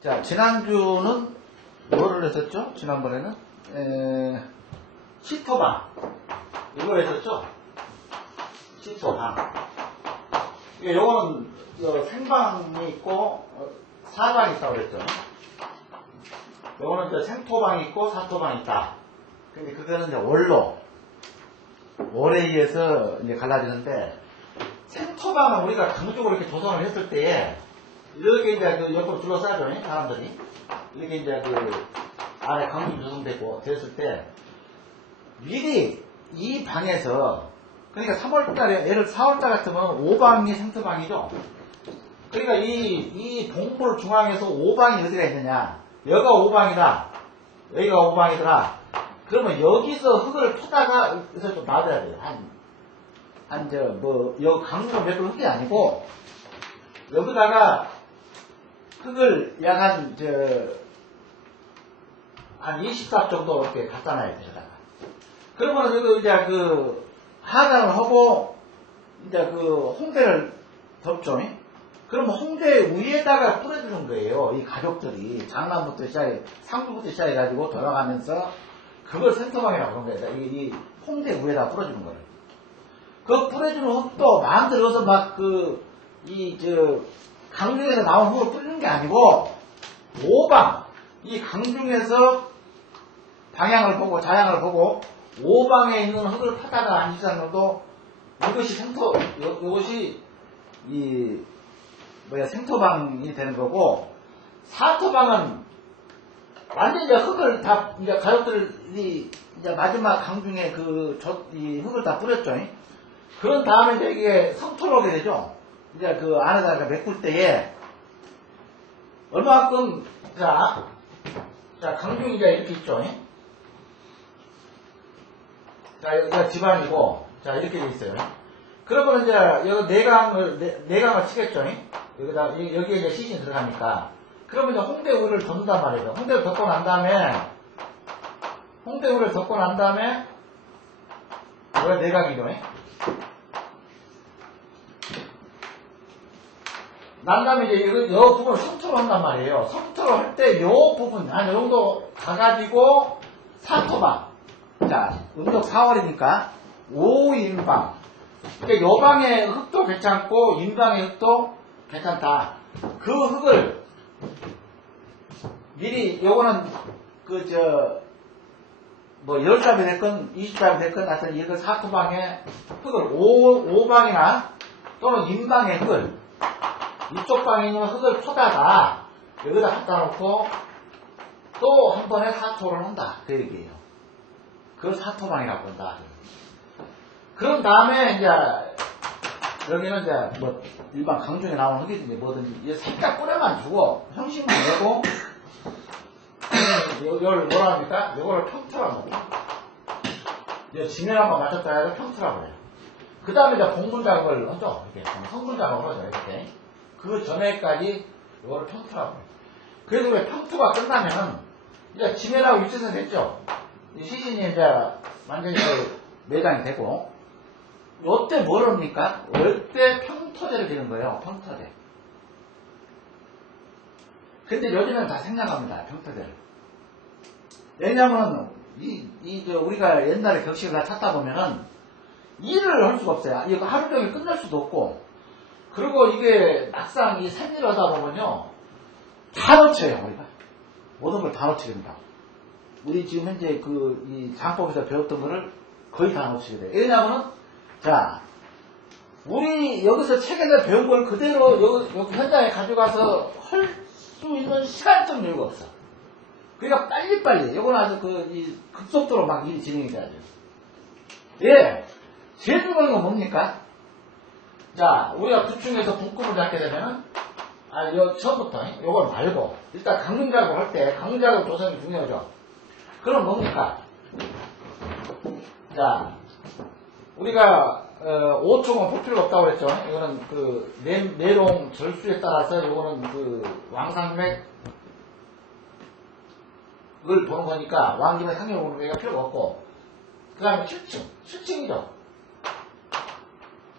자, 지난주는 뭐를 했었죠? 지난번에는 시토방 이걸 했었죠? 시토방. 요거는 생방이 있고 사방이 있다고 그랬죠? 요거는 생토방이 있고 사토방이 있다. 근데 그거는 이제 월에 의해서 이제 갈라지는데, 생토방은 우리가 강적으로 이렇게 조성을 했을 때에 이렇게 이제 그 옆으로 둘러싸죠, 사람들이. 이렇게 이제 그 안에 강물이 조성되고 됐을 때, 미리 이 방에서, 그러니까 3월달에, 예를 4월달 같으면 5방이 생토방이죠. 그러니까 이 봉풀 중앙에서 5방이 어디가 있느냐. 여기가 5방이다. 여기가 5방이더라. 그러면 여기서 흙을 퍼다가, 여기서 좀 놔둬야 돼요. 여기 강물을 몇 번 흙이 아니고, 여기다가 흙을 약 한 20삽 정도 이렇게 갖다 놔야 돼요. 그러면 여기 이제 하단을 하고, 이제 홍대를 덮죠. 그러면 홍대 위에다가 뿌려주는 거예요. 이 가족들이. 장남부터 상부부터 시작해가지고 돌아가면서, 그걸 센터방이라고 그런 거예요. 이 홍대 위에다가 뿌려주는 거예요. 그 뿌려주는 흙도 마음대로 막 강중에서 나온 흙을 뿌리는 게 아니고, 5방, 이 강중에서 방향을 보고, 자향을 보고, 5방에 있는 흙을 파다가 한 23 정도, 이것이 이것이 생토방이 되는 거고, 사토방은 완전히 이제 흙을 다, 이제 가족들이 이제 마지막 강중에 이 흙을 다 뿌렸죠. 그런 다음에 이제 이게 성토로 오게 되죠. 이제 안에다가 메꿀 때에, 얼마만큼, 자, 강중이 이제 이렇게 있죠. 자, 여기가 집안이고, 자, 이렇게 돼 있어요. 그러면 이제, 여기 내강을 치겠죠. 여기에 이제 시신이 들어가니까. 그러면 이제 홍대우를 덮는단 말이에요. 홍대우를 덮고 난 다음에, 여기가 내강이죠. 난 다음에 이제 이 부분을 성토로 한단 말이에요. 성토로 할 때 이 부분, 한 이 정도 가가지고, 사토방. 자, 음력 4월이니까 5인방. 그러니까 요 방의 흙도 괜찮고 인방의 흙도 괜찮다. 그 흙을 미리, 요거는 10잡이 됐건 20잡이 됐건 하여튼 이거 사토방의 흙을 5방이나 또는 인방의 흙을, 이쪽 방에 있는 흙을 퍼다가 여기다 갖다 놓고 또 한 번에 사토를 한다. 그 얘기예요. 그걸 사토방이라고 한다. 그런 다음에 이제 여기는 이제 일반 강중에 나오는 흙이든지 뭐든지 살짝 뿌려만 주고 형식만 내고, 이걸 뭐라 합니까? 이거를 평투라고 합니다. 지면한번 맞췄다 해서 평투라고 해요. 그 다음에 이제 봉분 작업을 하죠. 이렇게 성분 작업을 하죠. 이렇게. 그 전에까지 이거를 평투라고 해요. 그래서 왜 평투가 끝나면은 이제 지면하고 위치선 됐죠. 시신이 이제 완전히 매장이 되고, 요때 뭘 합니까? 월대 평토제를 지는 거예요. 평토제. 근데 요즘은 다 생략합니다. 평토제를. 왜냐면 우리가 옛날에 격식을 다 찾다 보면은 일을 할 수가 없어요. 이거 하루 종일 끝날 수도 없고, 그리고 이게 막상 이 생일을 하다 보면요, 다 놓쳐요. 우리가 모든 걸 다 놓치게 된다. 우리 지금 현재 이 장법에서 배웠던 거를 거의 다 놓치게 돼요. 왜냐하면, 자, 우리 여기서 책에서 배운 걸 그대로 여기 현장에 가져가서 할 수 있는 시간적 여유가 없어. 그러니까 빨리빨리, 요거는 아주 급속도로 막 일이 진행이 돼야죠. 예, 제일 중요한 건 뭡니까? 자, 우리가 부충에서 북급을 잡게 되면은, 처음부터, 요걸 말고, 일단 강릉작업을 할 때, 강릉작업 조성이 중요하죠. 그럼 뭡니까? 자, 우리가 5촉은 볼 필요가 없다고 그랬죠. 이거는 내롱 절수에 따라서 이거는 왕산맥 보는 거니까 왕김의 상경을 보는 얘기가 필요가 없고, 그 다음에 7층. 7층이죠.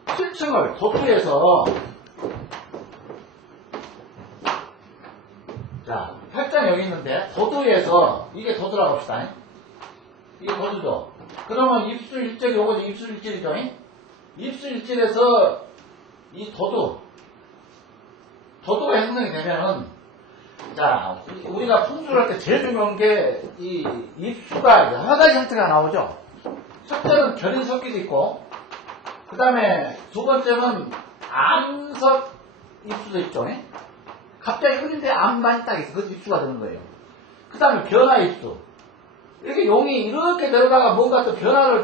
7층을 도투에서, 자, 8장 여기 있는데, 도두에서, 이게 도두라고 합시다. 이게 도두죠. 그러면 입술 일절이 요거죠. 입술 일절이죠. 입술 일절에서 이 도두가 형성이 되면은, 자, 우리가 풍수를 할 때 제일 중요한 게, 이 입수가 여러 가지 형태가 나오죠. 첫째는 결인 섞기도 있고, 그 다음에 두 번째는 암석 입수도 있죠. 갑자기 흐린데 암만이 딱 있어. 그것도 입수가 되는 거예요. 그 다음에 변화 입수. 이렇게 용이 이렇게 내려다가 뭔가 또 변화를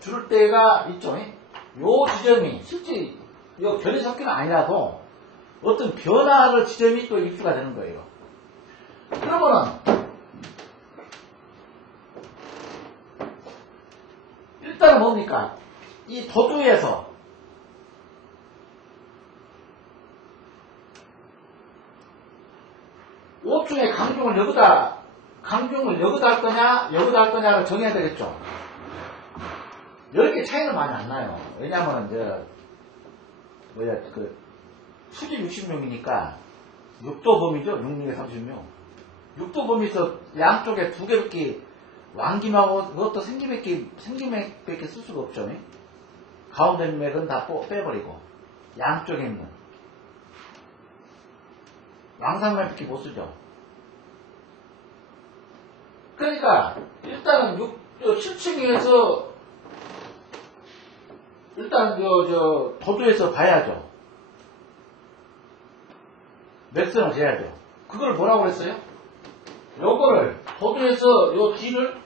줄 때가 있죠. 요 지점이, 실제, 요 결이 섞기는 아니라도 어떤 변화를 지점이 또 입수가 되는 거예요. 그러면은, 일단은 뭡니까? 이 도두에서 옷 중에 강중을 여기다 할 거냐, 여기다 할 거냐를 정해야 되겠죠. 이렇게 차이는 많이 안 나요. 왜냐면, 수직 60명이니까, 6도 범위죠? 6명 30명. 6도 범위에서 양쪽에 두 개밖에, 왕김하고 그것도 생김맥밖에 쓸 수가 없죠. 가운데 맥은 다 빼버리고, 양쪽에 있는. 왕상맥밖에 못 쓰죠. 그러니까, 일단은 7층에서, 일단, 도두에서 봐야죠. 맥선을 재야죠. 그걸 뭐라고 그랬어요? 요거를, 도두에서 요 D를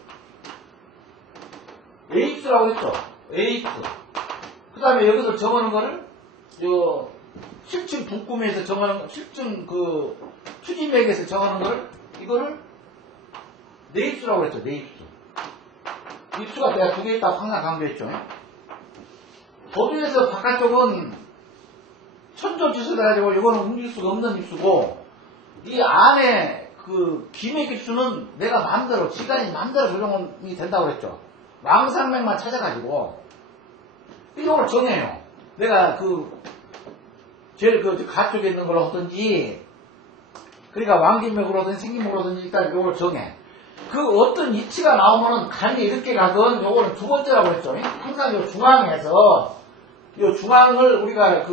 A입수라고 했죠. A입수. 그 다음에 여기서 정하는 거를, 7층 북구미에서 정하는, 7층 추진맥에서 정하는 거를, 이거를 내입수라고 했죠. 내입수. 입수가 내가 두 개 있다고 항상 강조했죠. 도두에서 바깥쪽은 천조짓을 해가지고 이거는 움직일 수가 없는 입수고, 이 안에 기맥 입수는 내가 마음대로, 지간이 마음대로 조정이 된다고 그랬죠. 왕상맥만 찾아가지고 이걸 정해요. 내가 제일 가쪽에 있는 걸 하든지, 그러니까 왕김맥으로 하든지 생김맥으로 하든지 일단 이걸 정해. 어떤 이치가 나오면은 간이 이렇게 가든 요거는 두 번째라고 했죠. 항상 요 중앙에서 요 중앙을 우리가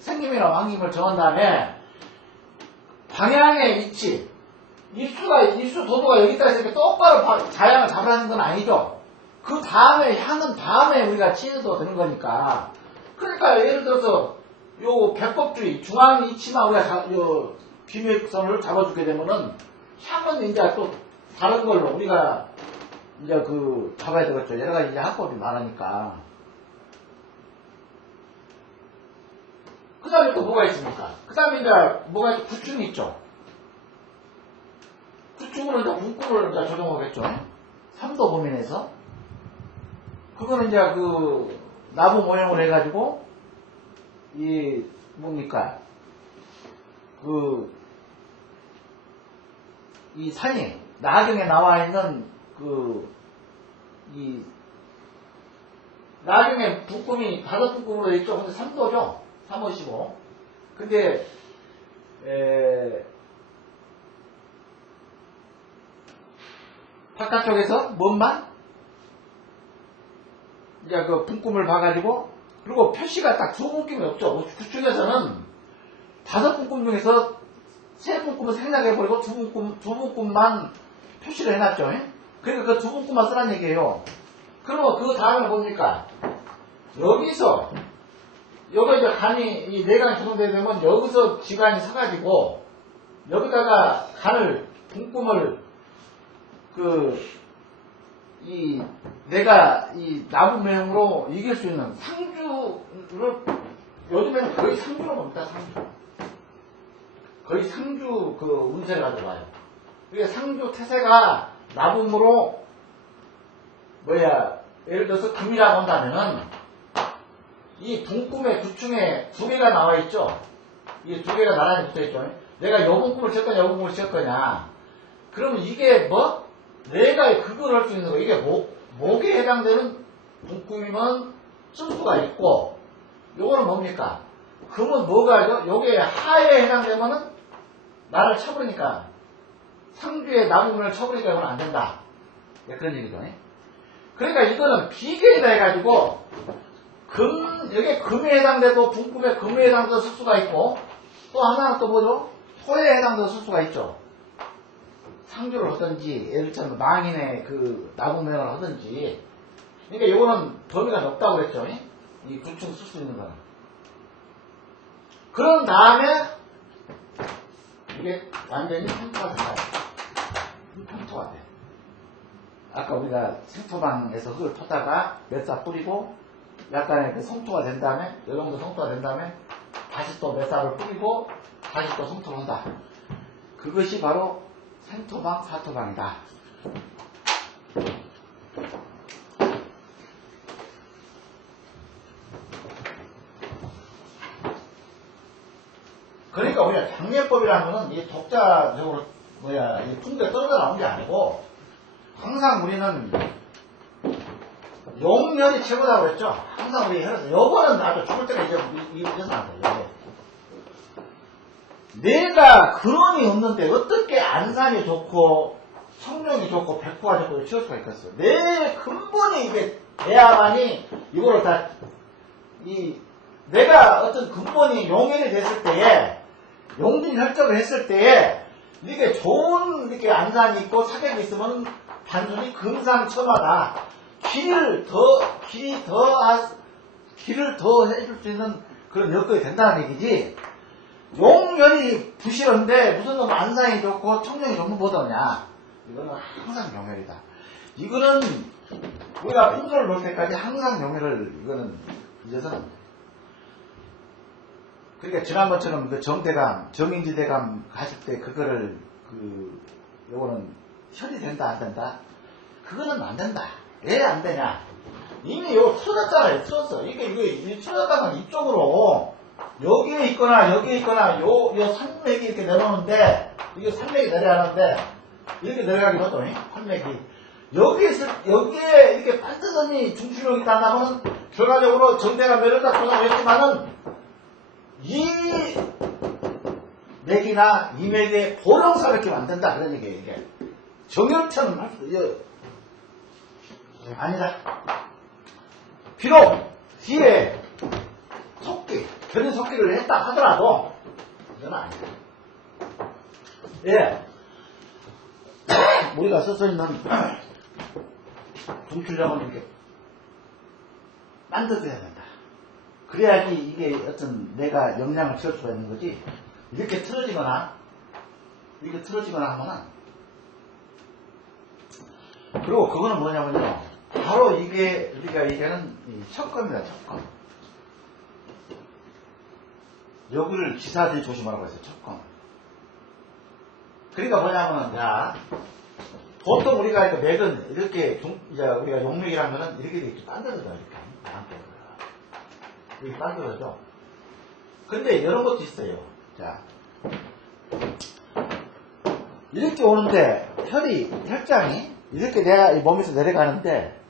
생김이나 왕김을 정한 다음에 방향의 위치, 입수 도도가 여기까지 이렇게 똑바로 자양을 잡으라는 건 아니죠. 그 다음에 향은 다음에 우리가 치해도 되는 거니까. 그러니까 예를 들어서 요 백법주의 중앙 위치만 우리가 비밀선을 잡아주게 되면은 향은 이제 또 다른 걸로 우리가 이제 잡아야 되겠죠. 여러 가지 이제 학법이 많으니까. 그 다음에 또 뭐가 있습니까? 그 다음에 이제 뭐가 있죠? 구충이 있죠. 구충으로 이제 문구를 이제 조정하겠죠. 3도 범위내에서. 그거는 이제 나부 모형을 해가지고, 뭡니까? 이 산이, 나경에 나와 있는 나경에 북금이 5북금으로 되어 있죠. 근데 3도죠. 355. 근데, 바깥쪽에서 뭔만? 이제 분꿈을 봐가지고, 그리고 표시가 딱 두 분꿈이 없죠. 구축에서는 5분꿈 중에서 3분꿈을 생략해버리고 두 분꿈만 표시를 해놨죠. 그러니까 그 두 분꿈만 쓰란 얘기예요. 그러면 그 다음에 뭡니까? 여기서, 여기 이제 간이, 내간이 조성되게 되면 여기서 지간이 서가지고, 여기다가 분꿈을, 내가 나부명으로 이길 수 있는 상주를, 요즘에는 거의 상주로 봅니다. 거의 상주 운세를 가져가요. 그러니까 상주 태세가 나붐으로 예를 들어서 금이라고 한다면은 이 분꿈의 구충에 두 개가 나와 있죠. 이 두 개가 나란히 붙어 있죠. 내가 요 분꿈을 칠 거냐, 요 분꿈을 칠 거냐. 그러면 이게 내가 그걸 할 수 있는 거, 이게 목에 해당되는 분kum이면 쓸 수가 있고, 요거는 뭡니까? 금은 뭐가죠? 요게 하에 해당되면은 나를 쳐버리니까, 상주의 나무문을 쳐버리니까 이건 안 된다. 그런 얘기죠. 그러니까 이거는 비계이다 해가지고, 여기 금에 해당돼도 분kum에 금에 해당돼서 쓸 수가 있고, 또 하나는 또 뭐죠? 토에 해당돼서 쓸 수가 있죠. 상주를 하든지, 예를 들면 망인의 그 나무면을 하든지. 그러니까 이거는 범위가 넓다고 그랬죠. 이 굴충 쓸 수 있는 거는. 그런 다음에 이게 완전히 평토가 된다. 평토가 돼. 아까 우리가 생토방에서 흙을 퍼다가 몇 사 뿌리고 약간의 그 성토가 된 다음에, 이 정도 성토가 된 다음에 다시 또 몇 살을 뿌리고 다시 또 성토를 한다. 그것이 바로 생토방, 사토방이다. 그러니까 우리가 장례법이라는 거는 이 독자적으로 이 풍부에 떨어져 나온 게 아니고, 항상 우리는 용면이 최고다고 그랬죠. 항상 우리 혈에서 요거는 아주 죽을 때가 잊어서 안 돼요. 내가 근원이 없는데 어떻게 안산이 좋고 청룡이 좋고 백호가 좋고 지을 수가 있겠어. 내 근본이 이게 돼야만이 이거를 다 내가 어떤 근본이 용인이 됐을 때에, 용진 혈적을 했을 때에 이게 좋은 이렇게 안산이 있고 사격이 있으면 단순히 금상첨화다. 길을 더 해줄 수 있는 그런 여건이 된다는 얘기지. 용면이 부실한데 무슨 놈 안산이 좋고 청룡이 좋으면 뭐더냐. 이거는 항상 용혈이다. 이거는 우리가 풍조를 놓을 때까지 항상 용혈을 이거는 잊어서는 안 돼. 그러니까 지난번처럼 그 정인지대감 하실 때 그거를 요거는 혈이 된다 안 된다? 그거는 안 된다. 왜 안 되냐? 이미 요거 틀어졌잖아요. 틀었어. 이게 틀어졌다는 이쪽으로 여기에 있거나 요 산맥이 이렇게 내려오는데, 이게 산맥이 내려가는데 이렇게 내려가긴 하죠. 산맥이 여기에 이렇게 반드시 중추력이 있다면 결과적으로 정대가 매력다 표현했지만은 이 맥이나 이 맥에 보령사 이렇게 만든다 그런 얘기예요. 이게 정혈처럼 할 수도 아니다. 비록 뒤에 견인 속기를 했다 하더라도 이건 아니다. 예, 우리가 써서 있는 중출력은 이렇게 만들어야 된다. 그래야지 이게 어떤 내가 영향을 줄 수가 있는 거지. 이렇게 틀어지거나 하면은, 그리고 그거는 뭐냐면요, 바로 이게 우리가 얘기하는 척검입니다. 척검. 여기를 기사들이 조심하라고 했어요. 척검. 그러니까 뭐냐면은, 보통 우리가 맥은 이렇게 우리가 용맥이라는 거는 이렇게 딴데서죠. 이렇게 이렇게 딴데서죠. 근데 이런 것도 있어요. 자, 이렇게 오는데 혈장이 이렇게 내가 이 몸에서 내려가는데,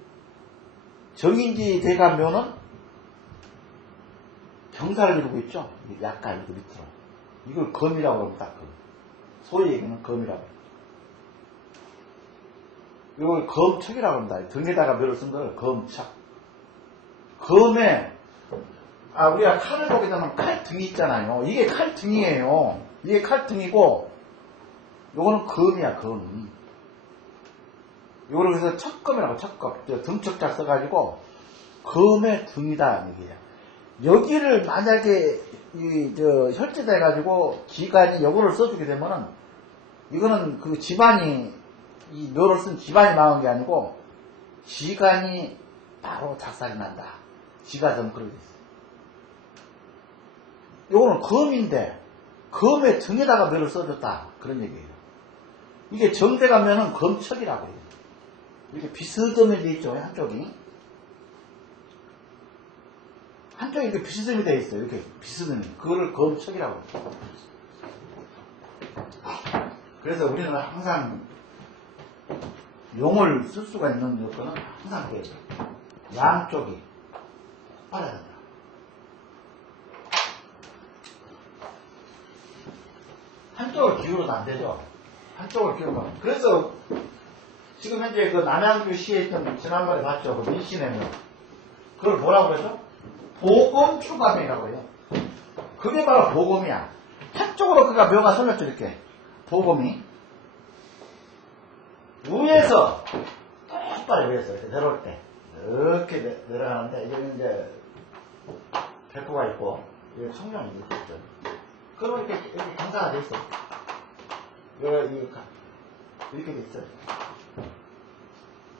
정인지 대감묘는 경사를 이루고 있죠. 약간 이렇게 밑으로. 이걸 검이라고 합니다. 소위 얘기는 검이라고. 이걸 검척이라고 합니다. 등에다가 묘를 쓴 걸 검척. 검에 우리가 칼을 보게 되면 칼등이 있잖아요. 이게 칼등이에요. 이게 칼등이고, 요거는 검이야, 검. 요거를 그래서 척검이라고, 척검. 등척자 써가지고, 검의 등이다, 얘기야. 여기를 만약에, 혈제돼가지고, 기관이 요거를 써주게 되면은, 이거는 그 집안이, 이 묘를 쓴 집안이 망한 게 아니고, 기관이 바로 작살이 난다. 지가 그러고 있어. 요거는 검인데, 검의 등에다가 묘를 써줬다. 그런 얘기예요. 이게 정대 가면은 검척이라고 해요. 이렇게 비스듬히 돼 있죠, 한쪽이. 한쪽이 이렇게 비스듬히 돼 있어요. 이렇게 비스듬히. 그거를 검척이라고 해요. 그래서 우리는 항상 용을 쓸 수가 있는 여건은 항상 그래요. 양쪽이 빨아야 된다. 한쪽을 기울여도 안 되죠. 한쪽을 기울면. 그래서 지금 현재 그 남양주시에 있던 지난번에 봤죠. 그 민씨네는 그걸 뭐라고 그러죠? 보검 추가명이라고 해요. 그게 바로 보검이야. 한쪽으로 그가 묘가 설렸죠. 이렇게 보검이 위에서 똑바로 위에서 이렇게 내려올 때 이렇게 내려가는데 여기 이제 백호가 있고 여기 청룡이 이렇게 있죠. 그럼 이렇게 경사가 돼 있어. 이렇게 돼 있어요.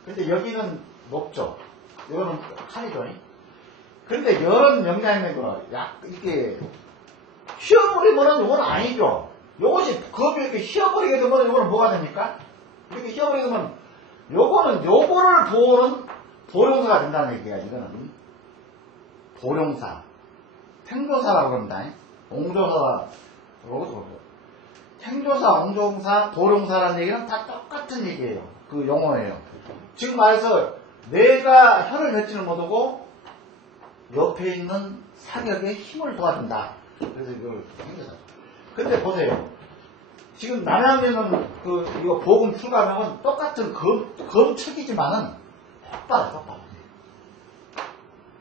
근데 여기는 높죠. 이거는 칼이죠. 근데 이런 명량이 있는 거는 이렇게 휘어버리면은 이건 아니죠. 이것이 겁이 이렇게 휘어버리게 되면 이거는 뭐가 됩니까? 이렇게 휘어버리게 되면 요거를 보는 도룡사가 된다는 얘기야. 이거는 도룡사, 탱조사라고 그럽니다. 옹조사가 탱조사, 옹조사, 도룡사라는 얘기는 다 똑같은 얘기예요. 그 용어예요. 지금 말해서 내가 혀를 맺지는 못하고 옆에 있는 사격에 힘을 도와준다. 그래서 이걸 탱조사. 근데 보세요. 지금 남양에는 이거 보금 출가명은 똑같은 검측이지만은 똑바로.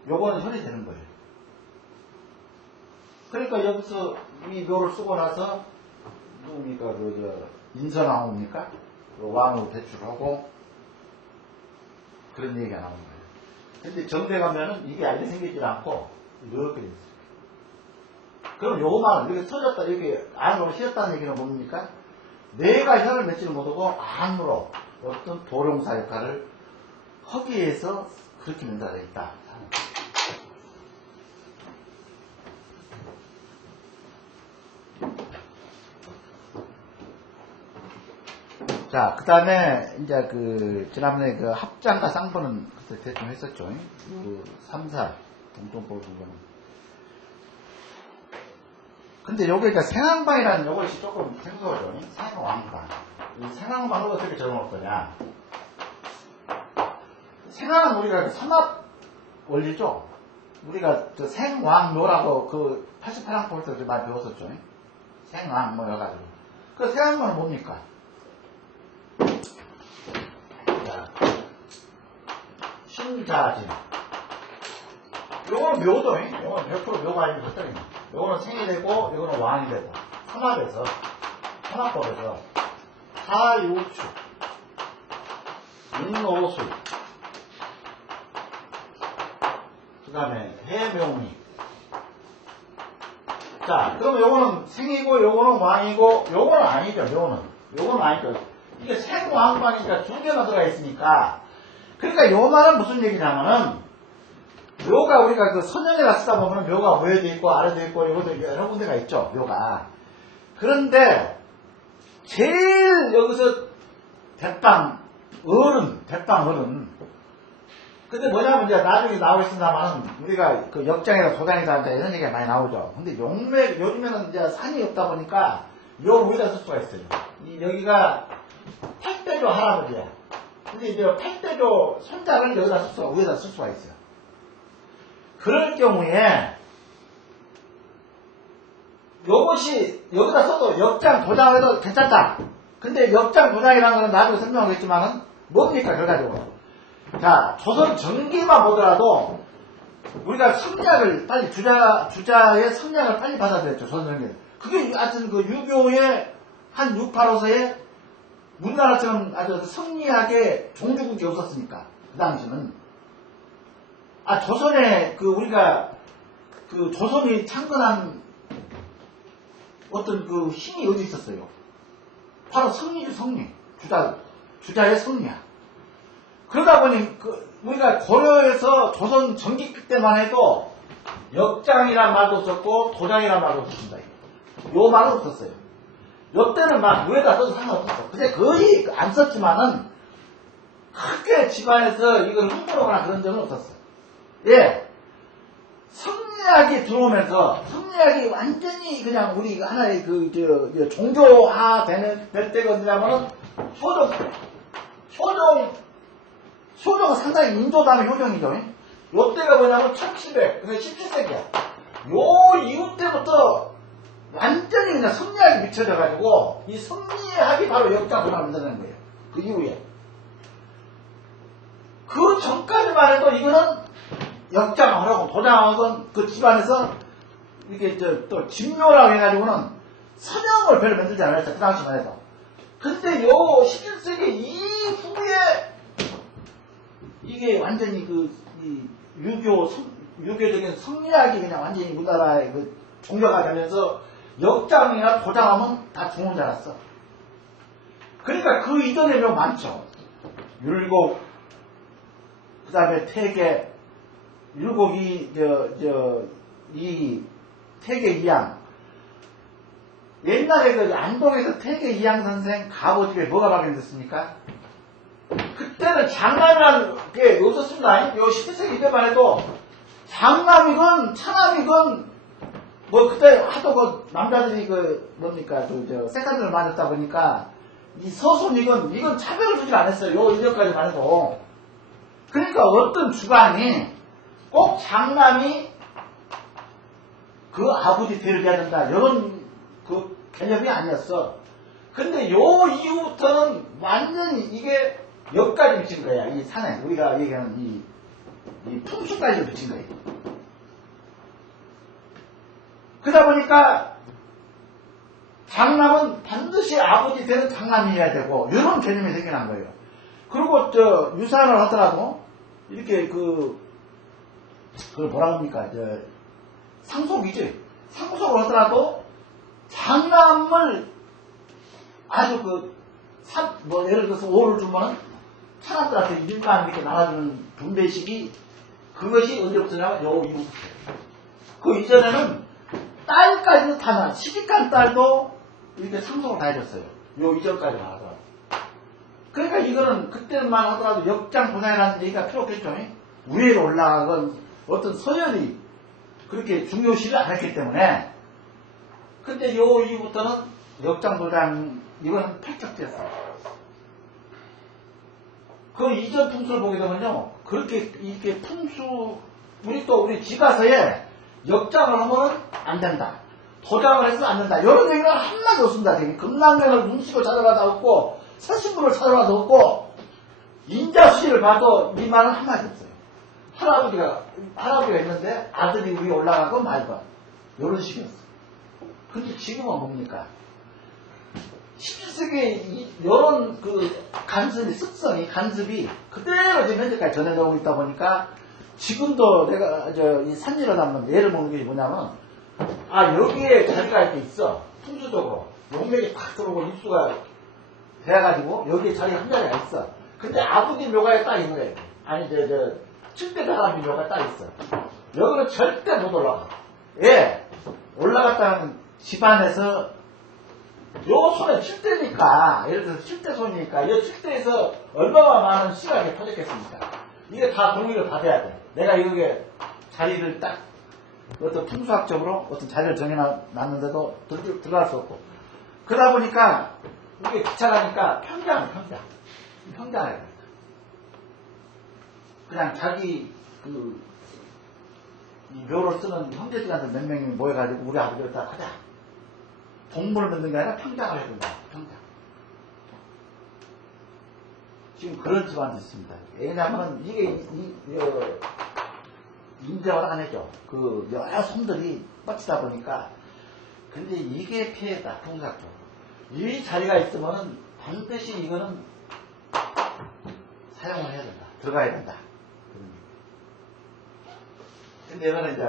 요거는 혈이 되는 거예요. 그러니까 여기서 이 묘를 쓰고 나서 누굽니까? 인선왕후입니까? 왕후 배출하고 그런 얘기가 나오는 거예요. 근데 정대 가면은 이게 알게 생기질 않고 이렇게 돼 있어요. 그럼 요거만 이렇게 터졌다 이렇게 안으로 휘었다는 얘기는 뭡니까? 내가 혀를 맺지를 못하고 안으로 어떤 도룡사 역할을 하기 위해서 그렇게 된다고 있다. 자, 그 다음에, 이제 지난번에 합장과 쌍번은 그때 대충 했었죠. 3사, 동종법 부분은. 근데 요게 이제 생황방이라는 요것이 조금 생소하죠. 생황방. 이 생황방을 어떻게 적용할 거냐. 생황은 우리가 삼합 원리죠. 우리가 생왕묘라고 88항 때 많이 배웠었죠. 생왕 여가지고. 그 생황방은 뭡니까? 신자진. 요거는 묘도, 요거는 100% 묘가 아닌 것들이. 요거는 생이 되고, 요거는 왕이 되고. 삼합법에서, 사유추, 인노술, 그 다음에 해묘미. 자, 그럼 요거는 생이고, 요거는 왕이고, 요거는 아니죠, 요거는 아니죠. 이게 생왕방이니까 두 개가 들어가 있으니까. 그러니까 요 말은 무슨 얘기냐면은, 묘가 우리가 선연에 갔다 보면 묘가 위에도 있고 아래도 있고 이것도 여러 군데가 있죠, 묘가. 그런데 제일 여기서 대빵 어른. 근데 뭐냐면 이제 나중에 나오겠습니다만 우리가 역장이나 도장이다 이런 얘기가 많이 나오죠. 근데 요즘에는 이제 산이 없다 보니까 요 위에다 쓸 수가 있어요. 여기가 팔대조 할아버지야. 근데 이제 팔대조 손자를 위에다 쓸 수가 있어요. 그럴 경우에 요것이 여기다 써도 역장 도장해도 괜찮다. 근데 역장 도장이라는 건 나중에 설명하겠지만은 뭡니까 결과적으로. 자, 조선 전기만 보더라도 우리가 성략을 빨리 주자의 성략을 빨리 받아들였죠. 조선 전기. 그게 하여튼 유교의 한 685세에 우리나라처럼 아주 성리하게 종주국이 없었으니까 그 당시는. 조선에 우리가 조선이 창건한 어떤 힘이 어디 있었어요? 바로 성리죠, 성리. 주자의 성리야. 그러다 보니 우리가 고려에서 조선 전기기 때만 해도 역장이란 말도 없었고 도장이란 말도 없었습니다. 요 말은 없었어요. 요때는 막 위에다 써도 상관없었어. 근데 거의 안 썼지만은 크게 집안에서 이걸 흥분하거나 그런 적은 없었어요. 예. 성리학이 들어오면서 성리학이 완전히 그냥 우리 하나의 종교화 될 때가 언제냐면은 효종 상당히 인조담의 효정이죠. 요때가 뭐냐면 1700, 그러니까 17세기야. 요 이후 때부터 완전히 그냥 성리학이 미쳐져가지고, 이 성리학이 바로 역장을 만드는 거예요. 그 이후에. 그 전까지만 해도 이거는 역장하라고 도장하건 그 집안에서 이렇게 또 진묘라고 해가지고는 선형을 별로 만들지 않았죠. 그 당시만 해도. 근데 요 11세기 이후에 이게 완전히 이 유교적인 성리학이 그냥 완전히 우리나라의 그 종교가 되면서 역장이나 도장하면 다 좋은 줄 알았어. 그러니까 그 이전에 좀 많죠. 율곡, 그 다음에 태계, 율곡이, 이 태계 이양. 옛날에 그 안동에서 태계 이양 선생 갑오집에 뭐가 발견됐습니까? 그때는 장남이라는 게 없었습니다. 요 17세기 때만 해도 장남이건 차남이건 뭐 그때 하도 그 남자들이 뭡니까 세간들을 많았다 보니까 이 서손이건 이건 차별을 두지 않았어요. 요 이전까지만 해도. 그러니까 어떤 주관이 꼭 장남이 그 아버지 대를 해야 된다. 이런 그 개념이 아니었어. 근데 요 이후부터는 완전히 이게 역까지 미친 거야. 이 산에 우리가 얘기하는 이 풍수까지 미친 거예요. 그러다 보니까 장남은 반드시 아버지 되는 장남이어야 되고 이런 개념이 생겨난 거예요. 그리고 유산을 하더라도 이렇게 그걸 뭐라 합니까? 상속이지. 상속을 하더라도 장남을 아주 예를 들어서 5를 주면은 차남들한테 일반 이렇게 나눠주는 분배식이 그것이 언제부터냐면 요 이후부터. 그 이전에는 딸까지도 다 나. 시집간 딸도 이렇게 상속을 다 해줬어요. 요 이전까지 하더라도. 그러니까 이거는 그때만 하더라도 역장 도장이라는 얘기가 필요 없겠죠. 위로 올라가건 어떤 서열이 그렇게 중요시를 안 했기 때문에. 근데 요 이후부터는 역장 도장 이거는 폐척됐어요. 그 이전 풍수를 보게 되면요, 그렇게 이렇게 우리 지가서에 역장을 하면은 안 된다. 도장을 해서는 안 된다. 이런 얘기는 한마디 없습니다. 금남경을 눈치고 찾아봐도 없고, 서신부를 찾아봐도 없고, 인자수지를 봐도 이 말은 한마디 없어요. 할아버지가 있는데 아들이 위에 올라가고 말고, 이런 식이었어요. 근데 지금은 뭡니까? 17세기에 이런 간습이 그대로 지금 현재까지 전해오고 있다 보니까 지금도 내가 이 산지를 한번 예를 먹는 게 뭐냐면 여기에 자리가 이렇게 있어. 풍수적으로 용맥이 팍 들어오고 입수가 돼가지고 여기에 자리 한 자리가 있어. 근데 아버지 묘가에 딱 있는 거예요. 아니 칠대 사람이 묘가 딱 있어. 여기는 절대 못 올라가. 예, 올라갔다는 집안에서 요 손에 7대니까, 예를 들어서 7대 손이니까, 이 7대에서 얼마나 많은 시간이 터졌겠습니까? 이게 다 동의를 받아야 돼. 내가 여기에 자리를 딱, 어떤 풍수학적으로 어떤 자리를 정해놨는데도 들어갈 수 없고. 그러다 보니까, 이게 귀찮으니까 평장해야 돼. 그냥 자기, 이 묘를 쓰는 형제들한테 몇 명이 모여가지고, 우리 아버지를 딱 하자. 동물을 만든 게 아니라 평장을 해준다. 평장. 지금 그런 집안도 있습니다. 왜냐하면 이게 인정을 안 해줘. 여러 손들이 뻗치다 보니까. 근데 이게 피해다. 풍수학적으로. 이 자리가 있으면은 반드시 이거는 사용을 해야 된다. 들어가야 된다. 근데 이거는 이제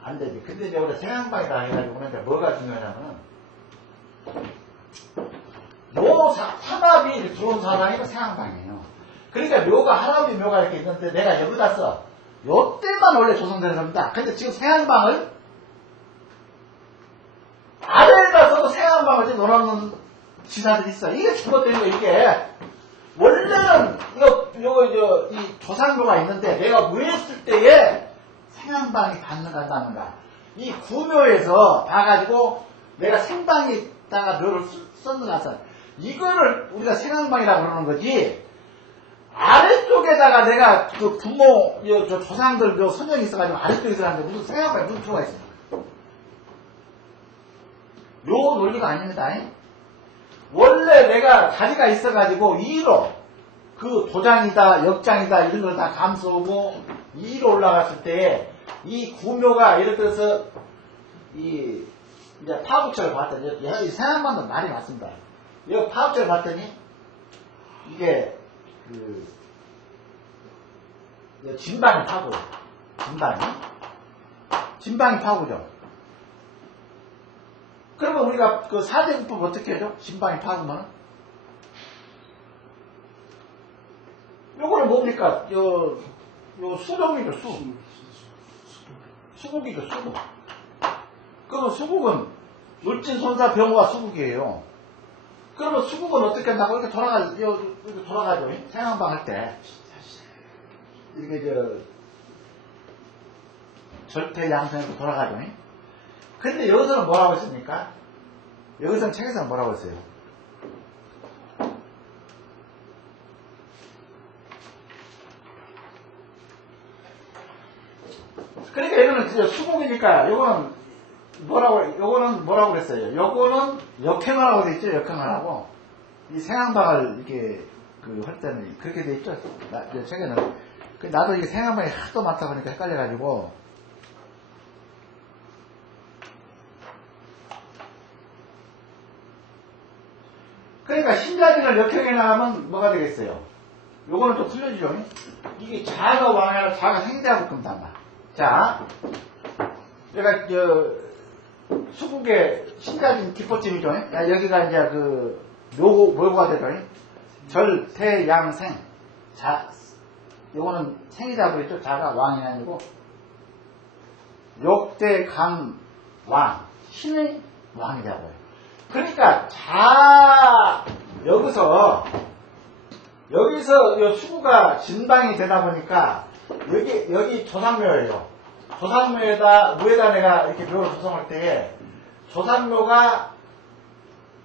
안 되지. 근데 이제 우리 생양방이다 해가지고는 이제 뭐가 중요하냐면은, 산업이 들어온 사람이 생양방이에요. 그러니까 할아버지 묘가 이렇게 있는데 내가 여기다 써. 요때만 원래 조성되는 겁니다. 근데 지금 생양방을 아래에다 써도 생양방을 지금 넣어놓는 지사들이 있어. 이게 잘못된 거예요, 이게. 원래는, 이 조상묘가 있는데 내가 위에 쓸 때에 생양방이 받는가. 이 구묘에서 봐가지고 내가 생방에다가 묘를 썼는가. 이거를 우리가 생양방이라고 그러는 거지. 아래쪽에다가 내가 그 부모, 저 조상들, 선정이 있어가지고 아래쪽에 들어갔는데 무슨 생각할 무슨 필요가 있습니까? 요 논리가 아닙니다. 원래 내가 자리가 있어가지고 2로 그 도장이다, 역장이다 이런 걸 다 감수하고 2로 올라갔을 때 이 구묘가 예를 들어서 이 이제 파국처를 봤더니 생각만도 말이 맞습니다. 이 파국처를 봤더니 이게 진방이 파고, 진방이 파고죠. 그러면 우리가 그 사대국법 어떻게 하죠? 진방이 파고면 요거는 뭡니까? 요 수동이죠, 수국이죠, 수국. 그러면 수국은 을진손사 병화 수국이에요. 그러면 수국은 어떻게 한다고? 이렇게 돌아가죠. 생황방 할 때. 이렇게 절퇴양생으로 돌아가죠. 근데 여기서는 뭐라고 했습니까? 여기서는 책에서는 뭐라고 했어요? 그러니까 이거는 수국이니까 요거는 뭐라고 그랬어요? 요거는 역행하라고 돼 있죠. 역행하라고. 이 생황방을 이렇게 할 때는 그렇게 돼 있죠. 책에는. 나도 이게 생황방이 하도 많다 보니까 헷갈려가지고. 그러니까 신자진을 역행해 나가면 뭐가 되겠어요? 요거는 좀 틀려지죠. 이게 자가 왕이라 자가 생자하고 금단다. 자, 내가 수국의 신자진 뒷받침이죠. 여기가 이제 묘고가 되죠. 절태양생. 요거는 생이자고 했죠. 자가 왕이 아니고 욕대강왕 신의 왕이라고요. 그러니까 여기서 요 수구가 진방이 되다 보니까 여기 조상묘예요. 무에다 내가 이렇게 묘를 조성할 때에 조상묘가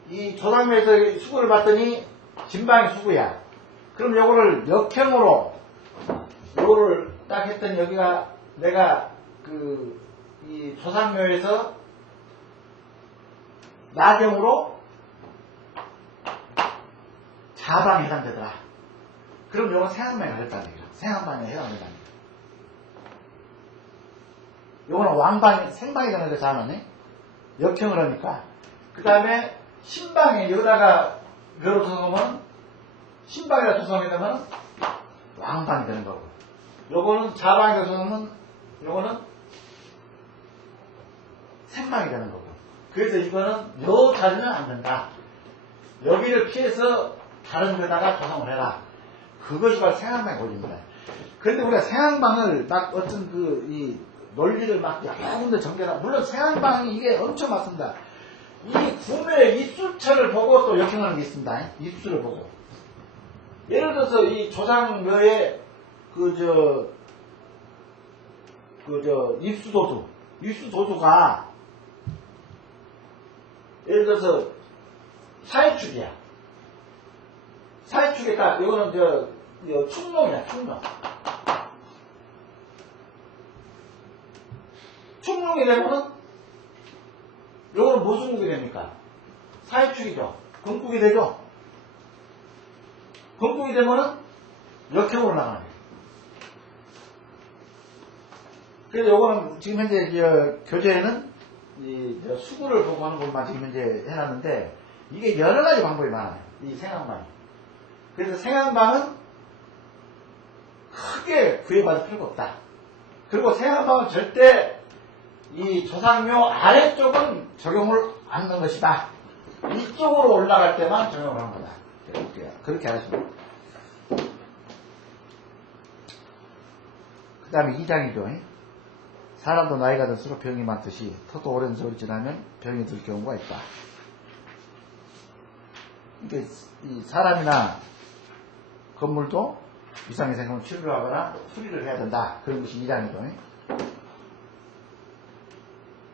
이 조상묘에서 수구를 봤더니 진방이 수구야. 그럼 요거를 역행으로 요거를 딱 했더니 여기가 내가 이 조상묘에서 나경으로 자방에 해당되더라. 그럼 요건 생황방에 걸렸다는 얘기야. 생황방에 해당된다는 얘기야. 요거는 생방이 되는데 자는 역행을 하니까. 그 다음에 신방에 여기다가 묘로 조성하면 신방에다 조성하게 되면 왕방이 되는 거고. 요거는 자방에다 조성하면 요거는 생방이 되는 거고. 그래서 이거는 요 자리는 안 된다. 여기를 피해서 다른 데다가 조성을 해라. 그것이 바로 생황방의 권리입니다. 그런데 우리가 생황방을 막 어떤 이 논리를 막 여러 군데 전개하라. 물론 생황방이 이게 엄청 많습니다. 이 구매의 입수처를 보고 또 역행하는 게 있습니다. 입수를 보고. 예를 들어서 이 조상묘의 입수도주가 예를 들어서 사회축이야. 사회축에 딱 이거는 충농이야. 충농이 되면은 요거는 무슨 국이 됩니까? 사회축이죠. 금국이 되죠. 금국이 되면은 역행으로 나가는 거예요. 그래서 요거는 지금 현재 교재에는 이 수구를 보고 하는 것만 지금 현재 해놨는데 이게 여러 가지 방법이 많아요. 이 생황방이. 그래서 생황방은 크게 구애받을 필요가 없다. 그리고 생황방은 절대 이 조상묘 아래쪽은 적용을 안 하는 것이다. 이쪽으로 올라갈 때만 적용을 하는 거다. 그렇게 하시면. 그 다음에 2장이죠. 사람도 나이가 들수록 병이 많듯이 터도 오랜 세월이 지나면 병이 들 경우가 있다. 이게 이 사람이나 건물도 이상이 생기면 치료를 하거나 수리를 해야 된다. 그런 것이 2장이죠.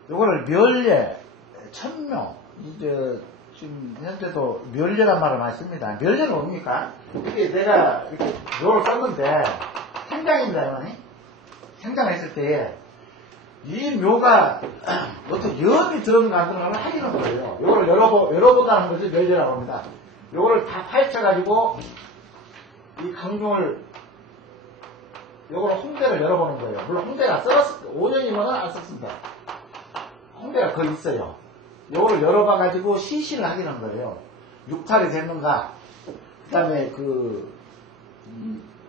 요거를 멸례, 천묘, 지금 현재도 멸례란 말을 많이 씁니다. 멸례는 뭡니까? 이게 내가 이렇게 묘를 썼는데 생장입니다, 여러분. 생장을 했을 때 이 묘가 어떤 염이 들어있는 거 안 들어가는 걸 확인하는 거예요. 요거를 열어본다는 것이 멸례라고 합니다. 요거를 다 파헤쳐가지고 이 강중을 요거는 홍대를 열어보는 거예요. 물론 홍대가 썩었을 5년이면 안 썩습니다. 홍대가 거의 있어요. 요거를 열어봐가지고 시신을 확인한 거예요. 육탈이 됐는가, 그 다음에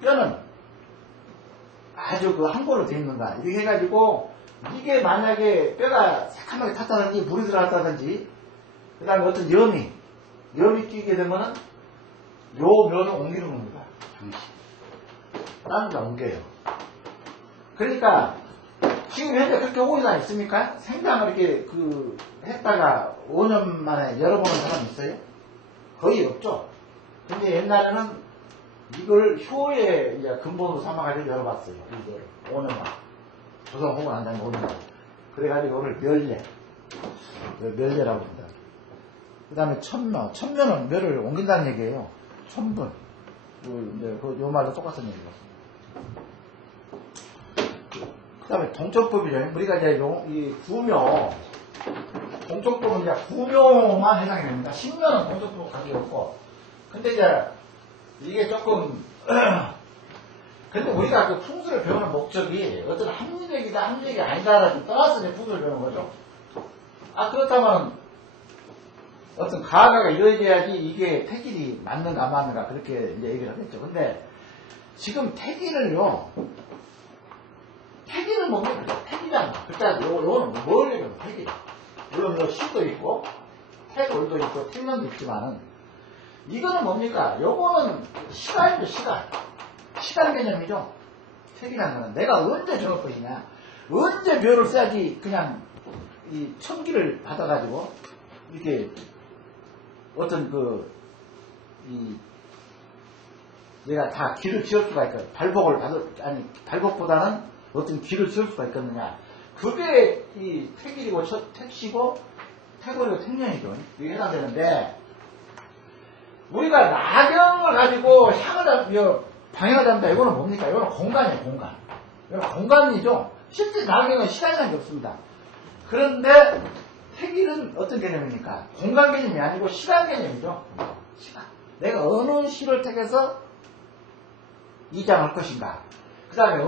뼈는 아주 항골로 되어 있는가, 이렇게 해가지고, 이게 만약에 뼈가 새카맣게 탔다든지, 물이 들어갔다든지, 그 다음에 어떤 염이 끼게 되면은, 요 묘는 옮기는 겁니다. 잠시. 다른 데 옮겨요. 그러니까, 지금 현재 그렇게 오고 있습니까? 생장을 이렇게 했다가 5년 만에 열어보는 사람 있어요? 거의 없죠. 근데 옛날에는 이걸 효의 이제 근본으로 삼아가지고 열어봤어요. 이걸 5년 만에. 조선 후고 난 다음에 5년 만에. 그래가지고 오늘 멸례라고 합니다. 그 다음에 천묘. 천묘는 묘를 옮긴다는 얘기예요. 천분. 요 말도 똑같은 얘기가. 그 다음에 동정법이죠. 우리가 이제 이 구묘, 동정법은 이제 구묘만 해당이 됩니다. 신묘는 동정법 관계 없고. 근데 이제 이게 조금, 근데 우리가 그 풍수를 배우는 목적이 어떤 합리적이다, 합리적이 아니다라고 떠나서 이제 풍수를 배우는 거죠. 그렇다면 어떤 가가가 이루어져야지 이게 태길이 맞는가 안 맞는가 그렇게 이제 얘기를 하겠죠. 근데 지금 태길은 뭡니까? 태기잖아. 그러니까 요거는 뭘 얘기하면 태기. 물론 시도 있고, 태골도 있고, 태년도 있지만은, 이거는 뭡니까? 요거는 시간이죠, 시간. 시간 개념이죠. 태기라는 거는 내가 언제 저럴 것이냐. 언제 묘를 써야지 그냥 이 천기를 받아가지고, 이렇게 어떤 내가 다 길을 지을 수가 있거든. 발복보다는 어떤 길을 지을 수가 있겠느냐. 그게 이 태길이고 택시고 태골이고 택년이죠. 이게 해당되는데, 우리가 나경을 가지고 방향을 잡는다. 이거는 뭡니까? 이거는 공간이에요, 공간. 이거는 공간이죠. 실제 나경은 시간이라는 게 없습니다. 그런데 태길은 어떤 개념입니까? 공간 개념이 아니고 시간 개념이죠. 시간. 내가 어느 시를 택해서 이장할 것인가. 그 다음에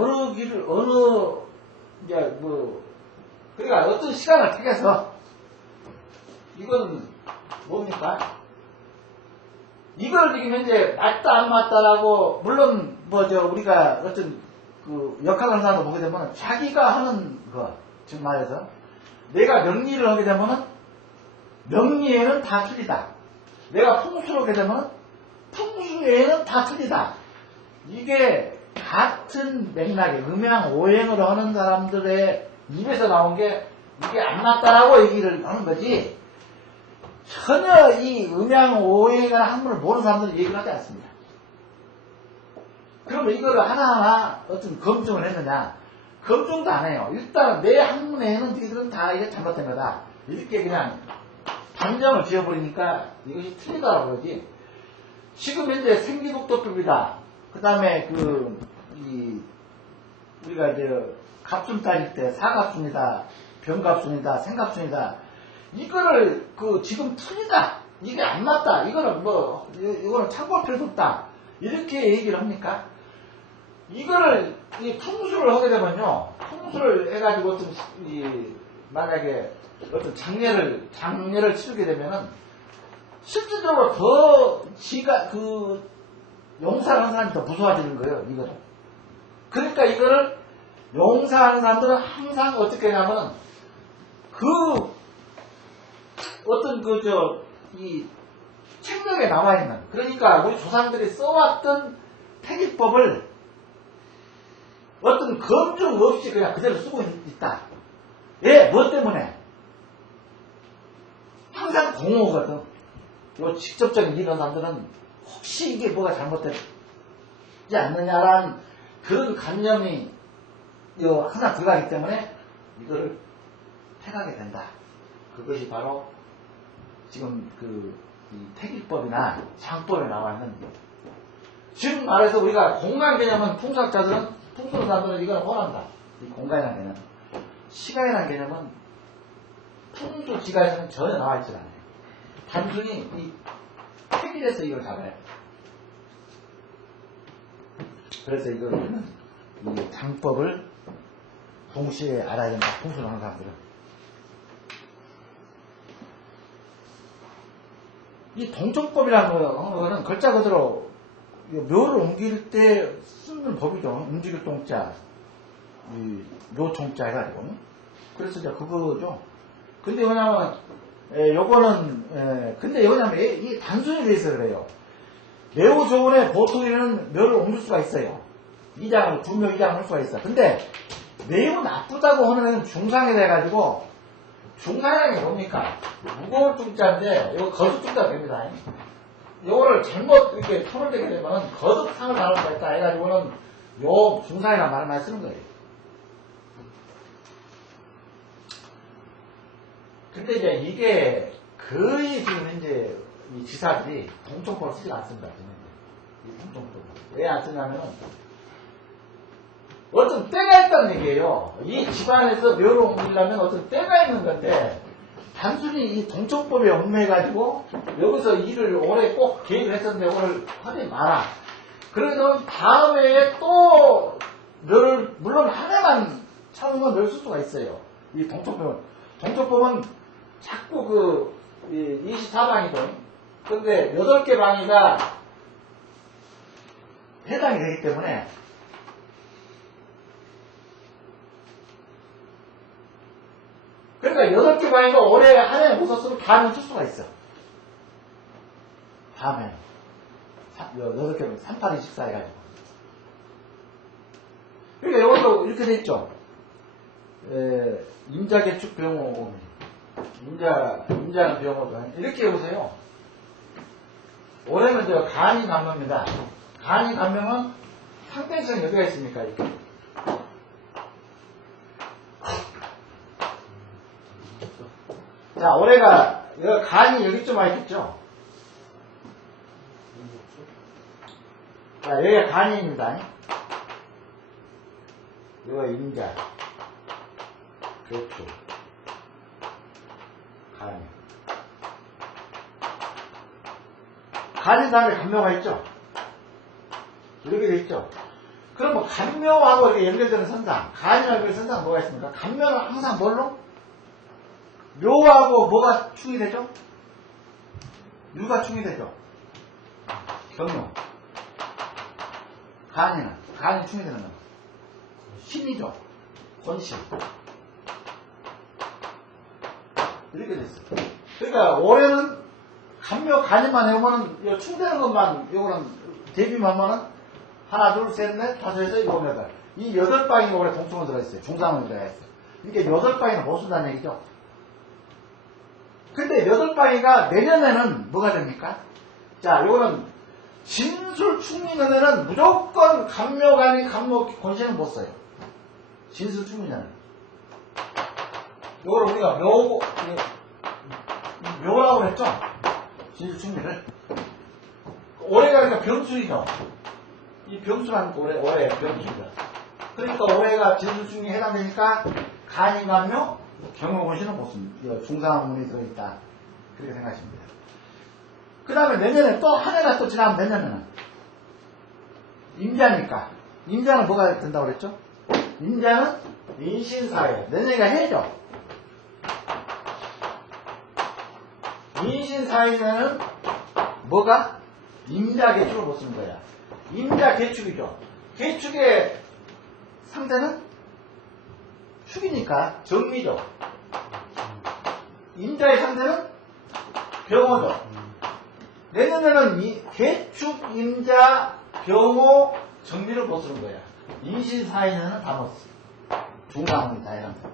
그러니까 어떤 시간을 택해서, 이거는 뭡니까? 이걸 지금 현재 맞다 안 맞다라고, 물론 우리가 어떤 역학을 하나 보게 되면 자기가 하는 것, 즉 말해서 내가 명리를 하게 되면은 명리에는 다 틀리다. 내가 풍수를 하게 되면은 풍수에는 다 틀리다. 이게 같은 맥락에 음양오행으로 하는 사람들의 입에서 나온 게 이게 안 맞다라고 얘기를 하는 거지, 전혀 이 음양오행을 한문을 모르는 사람들은 얘기를 하지 않습니다. 그러면 이거를 하나하나 어떤 검증을 했느냐? 검증도 안 해요. 일단 내 학문에는 니들은 다 이게 잘못된 거다. 이렇게 그냥 단정을 지어버리니까 이것이 틀리다라고 그러지. 지금 현재 생기독도법이다. 그 다음에 우리가 이제 갑순 따질 때 사갑순이다, 병갑순이다, 생갑순이다. 이거를 지금 틀리다. 이게 안 맞다. 이거는 참고할 필요도 없다. 이렇게 얘기를 합니까? 이거를 풍수를 하게 되면요. 풍수를 해가지고 만약에 어떤 장례를 치르게 되면은 실질적으로 더 용사를 하는 사람이 더 무서워지는 거예요, 이거를. 그러니까 이거를 용사하는 사람들은 항상 어떻게 하냐면, 이 책력에 나와있는, 그러니까 우리 조상들이 써왔던 태기법을 어떤 검증 없이 그냥 그대로 쓰고 있다. 예, 뭐 때문에? 항상 공허거든. 요 직접적인 이런 사람들은 혹시 이게 뭐가 잘못되지 않느냐라는 그런 관념이 항상 들어가기 때문에 이거를 택하게 된다. 그것이 바로 지금 이 택일법이나 장법에 나와 있는 지금 말해서 우리가 공간 개념은 풍수학자들은 풍수로 사람들은 이걸 허한다. 이 공간이라는 개념, 시간이라는 개념은 풍수 지가에서는 전혀 나와 있지 않아요. 단순히 이 택일에서 이걸 잡아야 돼. 그래서 이거는 이 장법을 동시에 알아야 된다. 풍수를 하는 사람들은. 이 동정법이라는 거는 글자 그대로 묘를 옮길 때 쓰는 법이죠. 움직일 동자, 이 묘총자 해가지고. 그래서 이제 그거죠. 근데 뭐냐면, 요거는, 근데 뭐냐면, 이 단순히 돼 있어 그래요. 매우 좋은 애 보통에는 묘를 옮길 수가 있어요. 이장을, 두묘 이장을 할 수가 있어. 근데 매우 나쁘다고 하는 애는 중상이 돼가지고, 중상이라는 게 뭡니까? 무거운 중자인데, 이거 거듭 중자 됩니다. 요거를 잘못 이렇게 손을 대게 되면 거듭상을 나눌 수가 있다 해가지고는 요 중상이라는 말을 많이 쓰는 거예요. 근데 이제 이게 거의 지금 이제 이 지사들이 동정법을 쓰지 않습니다. 이 동정법을. 왜 안 쓰냐면은 어떤 때가 있다는 얘기예요. 이 집안에서 묘를 옮기려면 어떤 때가 있는 건데 단순히 이 동정법에 얽매가지고 여기서 일을 올해 꼭 계획을 했었는데 오늘 하지 마라. 그러면 다음에 또 묘를 물론 하나만 참으면 묘를 쓸 수가 있어요. 이 동정법은. 동정법은 자꾸 24방이든 근데 8개 방위가 해당이 되기 때문에 그러니까 8개 방위가 올해 한 해에 못 썼으면 다음에 쓸 수가 있어. 다음에 8개 3824 해가지고 그러니까 이것도 이렇게 돼 있죠. 임자개축 병호 임자는 병호도 이렇게 해보세요. 올해는 저 간이 감명입니다. 간이 감명은 상대성이 어디가 있습니까? 이렇게. 자, 올해가 여기 간이 여기쯤 와 있겠죠? 자, 여기가 간이입니다. 여기가 임자, 개축, 간이. 간이 다음에 간묘가 있죠? 이렇게 돼 있죠? 그럼 뭐 간묘하고 이렇게 연결되는 선상, 간이랑 연결되는 선상은 뭐가 있습니까? 간묘는 항상 뭘로? 묘하고 뭐가 충이 되죠? 유가 충이 되죠? 경묘. 간이 충이 되는 거. 신이죠? 권신. 이렇게 됐어요. 그러니까 올해는 간묘 간이만 해보면은 충되는 것만 요거는 대비만 하면은 하나 둘 셋 넷 다섯 여섯 일곱 여덟 이 8방이 올해 동충은 들어있어요. 중상은 들어있어요. 그러니까 8방이는 못 쓴다는 얘기죠. 근데 8방이가 내년에는 뭐가 됩니까? 자, 요거는 진술 충민년에는 무조건 간묘간이 간묘 권신은 못 써요. 진술 충민년은. 요걸 우리가 묘라고 했죠? 진술 충민을. 올해가 그러니까 병술이죠. 이 병술하는 올해 병술이다. 그러니까 올해가 진술 충민에 해당되니까 간이 간묘 경호권신은 못 씁니다. 중상문이 들어있다. 그렇게 생각하시면 돼요. 그 다음에 내년에 또 한 해가 또 지나면 내년에는 임자니까. 임자는 뭐가 된다고 그랬죠? 임자는 인신사회. 내년이가 해죠. 인신사회는 뭐가? 임자개축을 못 쓰는 거야. 임자개축이죠. 개축의 상대는 축이니까 정미죠. 임자의 상대는 병호죠. 내년에는 개축, 임자, 병호, 정미를 못 쓰는 거야. 인신사회는 다 못 써. 중상문이 다 해당돼.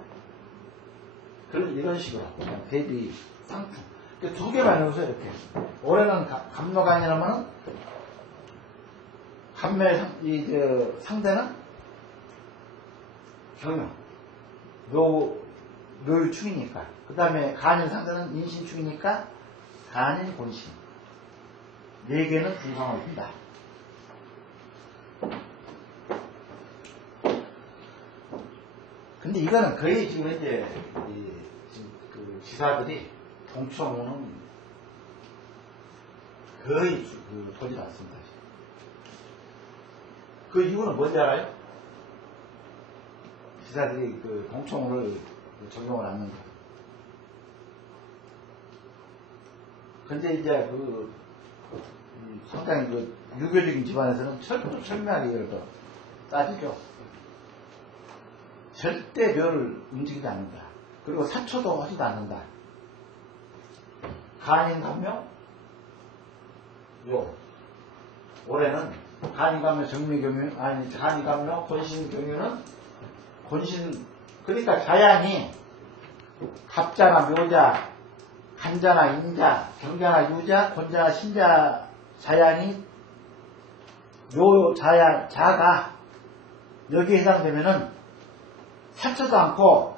이런 식으로 그냥 대비, 상충. 두 개만 해보세요. 이렇게. 올해는 간묘간이라면은 간묘의 상대는 경영. 묘유충이니까. 그 다음에 간의 상대는 인신충이니까 간인, 권신. 4개는 중상을 핀다. 근데 이거는 거의 지금 이제 지금 그 지사들이 동청호는 거의 보지 않습니다. 그 이유는 뭔지 알아요? 지사들이 그 동청호를 적용을 안 하는 거예요. 근데 이제 상당히 유교적인 집안에서는 철저하게 이걸 또 따지죠. 절대 묘를 움직이지 않는다. 그리고 사초도 하지도 않는다. 간인감묘, 올해는 간인감묘 정미경유, 아니 간인감묘 권신경유는 권신, 그러니까 자양이 갑자나 묘자, 간자나 인자, 경자나 유자, 권자나 신자 자양이 묘 자양 자가 여기에 해당되면은 사초도 않고